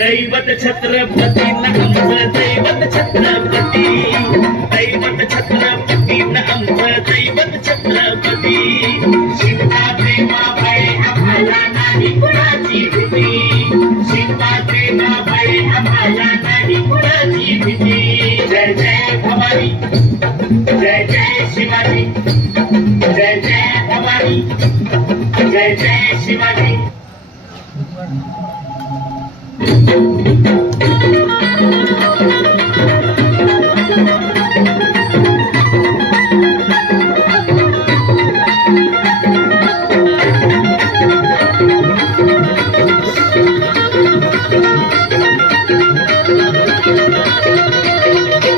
दैवत छत्रपती आमचं दैवत छत्रपती दैवत छत्रपती आमचं दैवत छत्रपती शिवा प्रेमाबाई आम्हाला नाही कुणाची भीती शिवा प्रेमाबाई आम्हाला नाही कुणाची भीती जय जय भवानी जय जय शिवाजी जय जय भवानी जय जय शिवाजी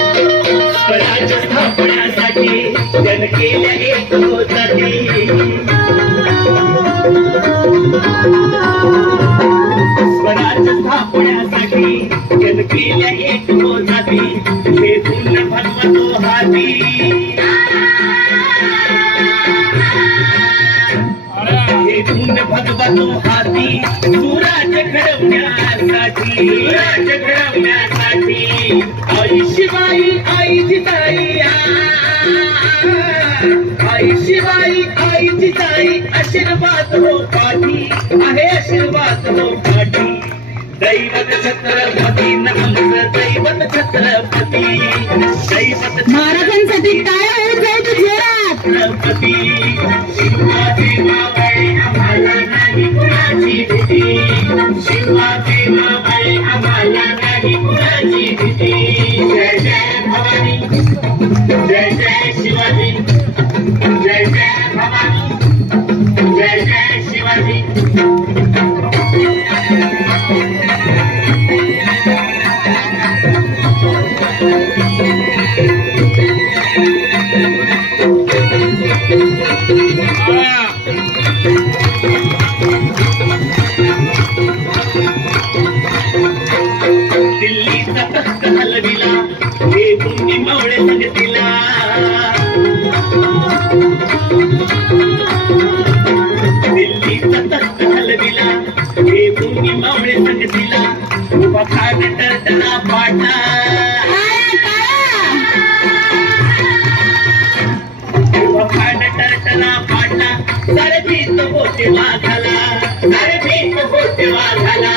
स्वराज्य स्थापण्यासाठी जन केल्या एक होताती स्वराज्य स्थापण्यासाठी जन केल्या एक होताती हे पूर्ण भगवतो हाती हे पूर्ण भगवतो हाती सुराज्य घडवण्यासाठी राज्य घडवण्यासाठी आई शिवाई आई जिजाई आई शिवाई आई जिजाई आशीर्वाद हो पाठी आहे आशीर्वाद हो पाठी दैवत छत्रपती आमचं दैवत छत्रपती दैवत महाराजांसाठी काय होत छत्रपती शिवाजी माबाई आम्हाला नाही कुणाची भीती शिवाजी माबाई आम्हाला नाही कुणाची भीती जय जय भवानी जय जय शिवाजी जय जय भवानी जय जय शिवाजी दिल्लीचा तख्त हलविला हे भूमी मावळे संगतीला दिल्लीचा तख्त हलविला हे भूमी मावळे संगतीला उभा खाट टरटरा पाटा उभा खाट टरटरा पाटा सारे भीत होते वाघाला सारे भीत होते वाघाला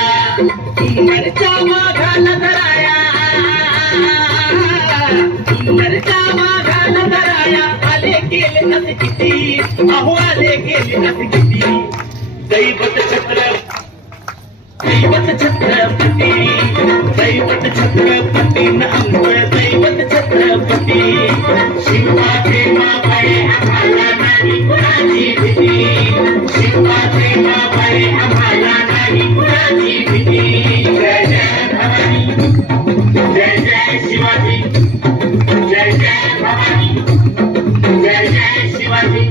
सुंदरच्या वाघाला धराया सुंदरच्या वाघाला धराया आले गेले असे किती अहो आले गेले असे किती दैवत छत्रपती दैवत छत्रपती आमचं दैवत छत्रपती शिवाजी माबाई आम्हाला नाही कुणाची भीती शिवाजी माबाई आम्हाला नाही कुणाची भीती जय जय भवानी जय जय शिवाजी जय जय भवानी जय जय शिवाजी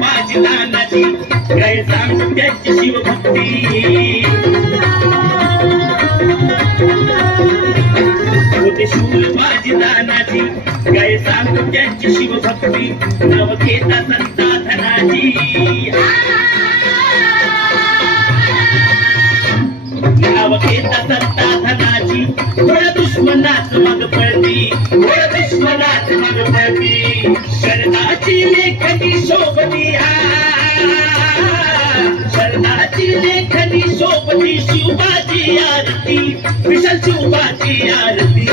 माझी नानाची काय सांगू त्याची शिवभक्ती होते शूल माझी नानाची काय सांगू त्याची शिवभक्ती नव घेता संता धनाची नाव घेता संता धनाची थोडं दुश्मनाच मग पडती थोडं दुश्मनाच मग पडती शरणाची लेखनी शोभती शरणाची लेखनी शोभती शिवबाची आरती विशाल शिवबाची आरती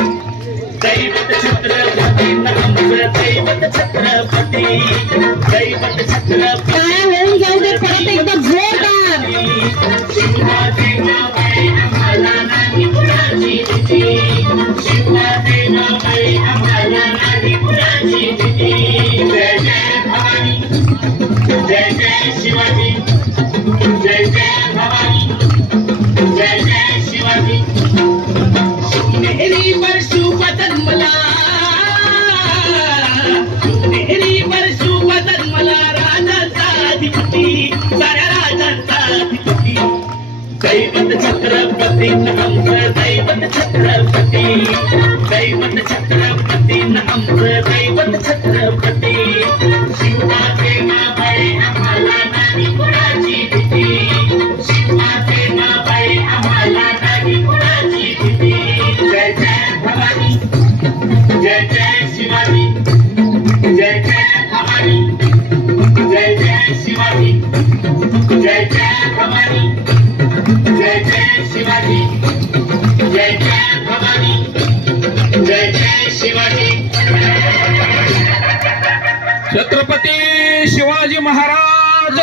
दैवत छत्रपती आमचं दैवत छत्रपती दैवत छत्रपती काय होऊन जाऊ दे परत एकदा जोरदार शिवाजी माबाई आम्हाला नाही कुणाची भीती दैवत छत्रपती आमचं दैवत छत्रपती दैवत छत्रपती आमचं दैवत छत्रपती शिवाचे माबाई आम्हाला नाही कुणाची भीती शिवाचे माबाई आम्हाला नाही कुणाची भीती जय जय भवानी जय जय शिवाजी जय जय भवानी जय जय शिवाजी जय जय भवानी जय जय शिवाजी जय जय भवानी जय जय शिवाजी छत्रपती शिवाजी महाराज